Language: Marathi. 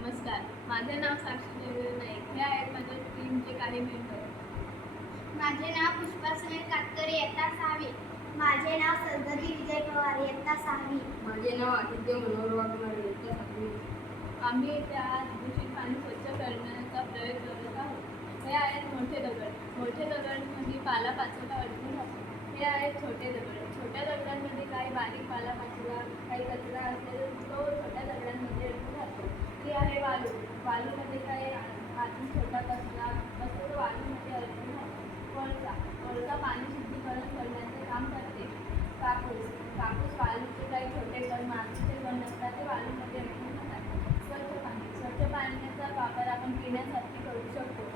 नमस्कार, माझे नाव साक्षी देवरे नाईक. हे आहेत माझ्या टीमचे काही मेंबर. माझे नाव पुष्पा सुनील कातकरे, इयत्ता 6वी. माझे नाव सौंदर्य विजय पवार, इयत्ता 6वी. माझे नाव आदित्य मनोहर वाघमारे, इयत्ता 7वी. आम्ही इथे आज दूषित पाणी स्वच्छ करण्याचा प्रयोग करत आहोत. हे आहेत मोठे दगड. मोठे दगडांमध्ये पालापाचोळा अडकून राहतो. हे आहेत छोटे दगड. छोट्या दगडांमध्ये काही बारीक पालापाचोळा, काही कचरा असलेला तो छोट्या दगडांमध्ये अडकून राहतो. ही आहे वाळू. वाळूमध्ये काही आतून छोटा कचरा असतो तो वाळूमध्ये अडकून राहतो. कोळसा. कोळसा पाणी शुद्धीकरण करण्याचे काम करते. कापूस. कापूस वाळूचे काही छोटे कण, मातीचे कण असतात ते वाळूमध्ये अडकून राहतात. स्वच्छ पाणी. स्वच्छ पाण्याचा वापर आपण पिण्यासाठी करू शकतो.